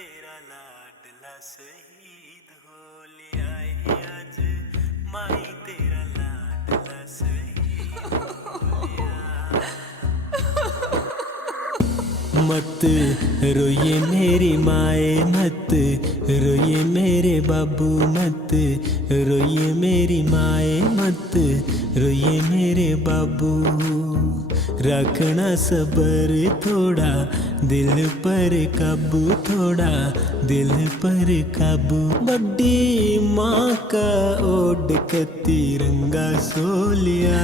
तेरा लाडला शहीद हो लिया है आज, माही तेरा लाडला शहीद हो लिया। मत रोइए मेरी माए, मत रोइए मेरे बाबू, मत रोइए मेरी माए, मत रोइए मेरे बाबू। रखना सबर थोड़ा दिल पर काबू, थोड़ा दिल पर काबू। बड़ी माँ का ओढ़ के तिरंगा सो लिया,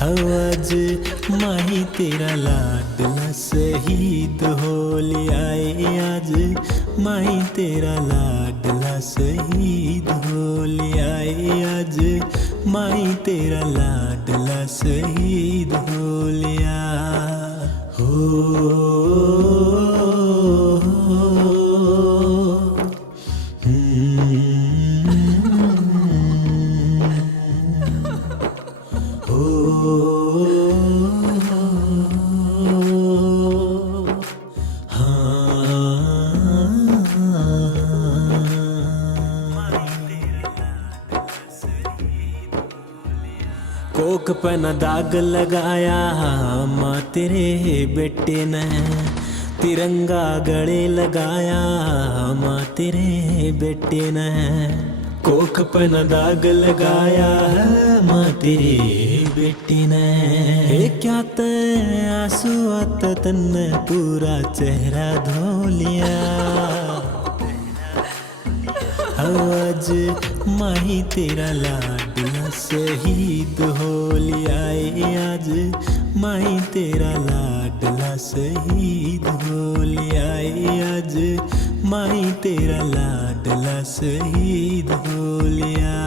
आज माही तेरा लाडला शहीद हो लिया है आज, माही तेरा लाडला शहीद हो लिया है आज, माही तेरा लाडला शहीद हो लिया। कोक पे न दाग लगाया माँ तेरे बेटे ने, तिरंगा गले लगाया माँ तेरे बेटे ने। कोक पे न दाग लगाया माँ तेरे बेटे ने। क्या ते आंसू आता तन्ने पूरा चेहरा धो लिया, आज माही तेरा लाडला शहीद हो लिया है आज, माही तेरा लाडला शहीद हो लिया है आज, माही तेरा लाडला शहीद हो लिया।